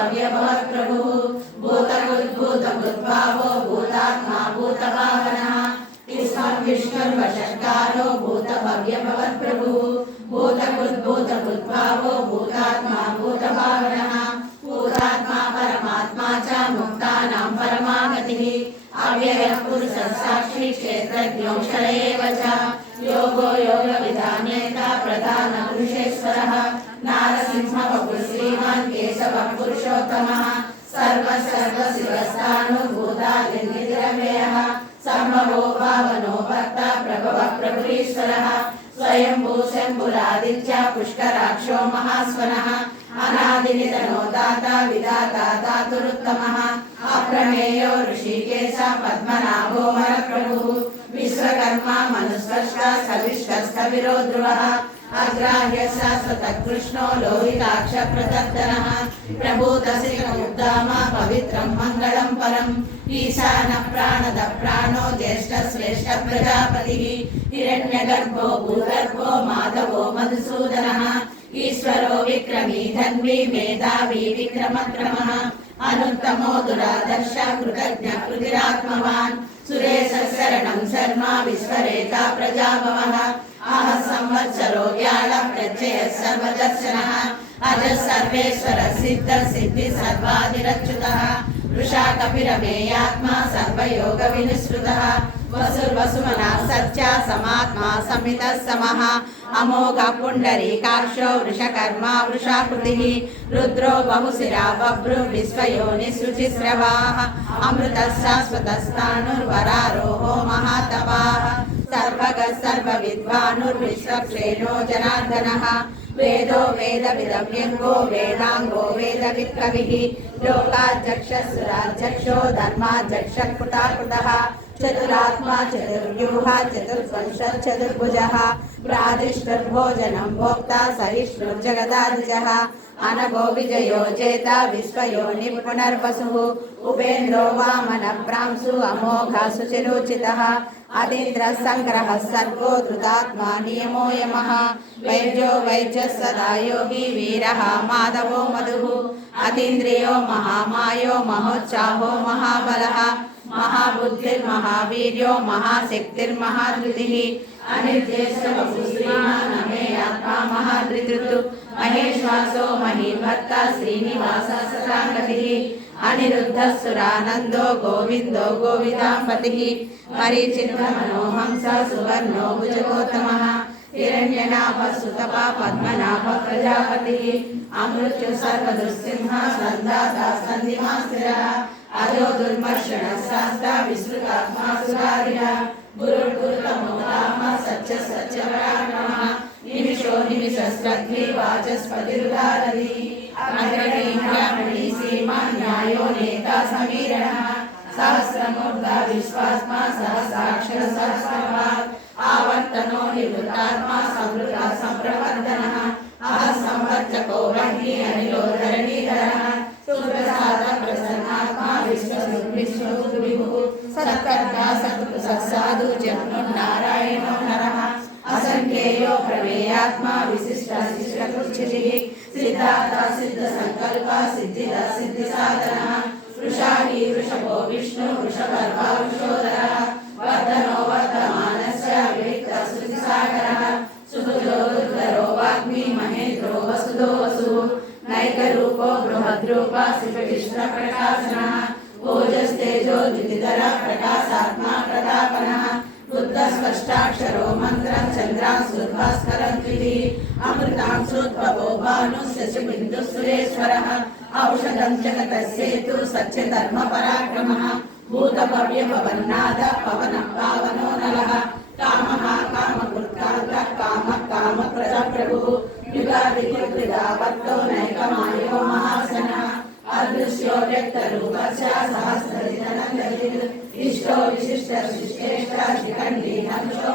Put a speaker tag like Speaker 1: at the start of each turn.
Speaker 1: भूतभव्यभवत्प्रभुः भूतकृद्भूतभृद्भावो भूतात्मा भूतभावनः तिस्मत् विष्णुर्वषट्कारो भूतभव्यभवत्प्रभुः भूतकृद्भूतभृद्भावो भूतात्मा भूतभावनः भूतात्मा परमात्मा च मुक्तानां परमागतिः अव्ययः पुरुषः साक्षी क्षेत्रज्ञोऽक्षर एव च योगो योगविधानेता प्रधानपुरुषेश्वरः కేశవ పురుషోత్తమ సర్వసర్వ శివస్థానుభూతాదినిరమేహ సంభవో భావనో భక్త ప్రభవ ప్రభురీశ్వర స్వయంభూ శంభురాదిత్య పుష్కరాక్షో మహాస్వన అనాదినితనో తాత అప్రమేయో ఋషికేశ పద్మనాభో వర ప్రభు విశ్వకర్మ మనుస్వష్ట సవిశ్వస్త విరోధ్రువ అగ్రాహ్య శాశ్వత కృష్ణో లోహితాక్ష ప్రతర్తన ప్రభూతశ్రీముద్దామ పవిత్రం మంగళం పరం ఈశాన ప్రాణద ప్రాణో జ్యేష్ఠ శ్రేష్ఠ ప్రజాపతి హిరణ్య గర్భో భూగర్భో మాధవో మధుసూదన ఈశ్వరో విక్రమీ ధన్వి మేధావి విక్రమక్రమ అనుత్తమో దురాదర్శ కృతజ్ఞ కృతిరాత్మవాన్ సురేశరణం శర్మ విశ్వరేత ప్రజాభవ ఆహస व्याळ प्रत्यय सर्वदर्शनः अजः सर्वेश्वर सिद्ध सिद्धि सर्वादिरच्युतः वृषा कपिरमेयात्मा सर्वयोग विनिःसृतः वसुर्वसुमनः सत्या समात्मा समितः समः अमोघ पुण्डरीकाक्षो वृषकर्मा वृषाकृतिः रुद्रो बहुशिरा बभ्रु विश्वयोनिसृचिस्रवाः अमृतः शाश्वतस्ताणुर्वरारोहो महातपाः सर्वगः भानुर्विश्वक्सेनो जनार्दनः वेदो वेदमिदं यङ्गो वेदाङ्गो वेदवित्कविः। लोकाध्यक्षः सुराध्यक्षो धर्माध्यक्षः कृताकृतः। चतुरात्मा चतुर्व्यूह चतुर्वंश चतुर्भुजः प्रादिष्टुर्भोजनं भोक्ता सहिष्णुर्जगदादिजः अनगो विजयो जेता विश्वयोनि पुनर्वसुः उपेन्द्रो वामन प्रांसु अमोघ सुचिरोचितः अतीन्द्रः सङ्ग्रहः सर्गो धृतात्मा नियमो यमः वैद्यो वैद्यः सदा योगी वीरः माधवो मधुः अतीन्द्रियो महामायो महोत्साहो महाबलः महाबुद्धिर्महावीर्यो महाशक्तिर्महाधृतिः अनिर्देशवसुश्रीमानमे आत्मा महाधृतृतु महेश्वासो महीभर्ता श्रीनिवासः सदागतिः अनिरुद्धः सुरानन्दो गोविन्दो गोविदाम्पतिः मरीचिन्मनोहंस सुवर्णो भुजगोत्तमः हिरण्यनाभः सुतपा पद्मनाभः प्रजापतिः अमृत्यु सर्वदुःसिंह सन्धाता అదో దుర్మర్షణ శాస్త విశ్రుతాత్మా సురారిణ గురుర్ గురుతమో రామ సత్య సత్యవరామ నిమిషో నిమిష స్రగ్ని వాచస్పతిరుదారది అగ్రణీ బ్రాహ్మణి సీమా న్యాయో నేత సమీరణ సహస్రమూర్ధ విశ్వాత్మ సహసాక్షర సహస్రమా ఆవర్తనో నివృతాత్మ సమృత సంప్రవర్తన అహ సంవర్చకో వహ్ని అనిరోధ सत्कर्ता सत्साधु जन्मो नरः असङ्ख्येयो प्रमेयात्मा विशिष्ट शिष्टकृच्छितिः सिद्धार्थ सिद्ध संकल्प सिद्धिदा, सिद्धिसाधनः। वृषाणि, वृषभो, विष्णु वृषभर्वा वृषोदरः। वर्धनो, वर्धमानस्य विविक्तश्रुतिसागरः सुभुजो रुद्रो वाग्मी, महेन्द्रो, वसुधो, वसुः। नैकरूपो, बृहद्रूप ఓజస్తేజో ద్వితిధర ప్రకాశాత్మ ప్రతాపన బుద్ధస్పష్టాక్షరో మంత్రం చంద్రాం సుద్భాస్కరం ద్వితి అమృతాం శ్రుత్వో భాను శశిబిందు సురేశ్వర ఔషధం జగతస్యేతు సత్యధర్మ పరాక్రమ భూత భవ్య పవన్నాద పావనో నల కామ तरुपस्य सहस्रजनगलिन् इष्टो विशिष्ट शिष्टेष्टा शिखण्डी हंसो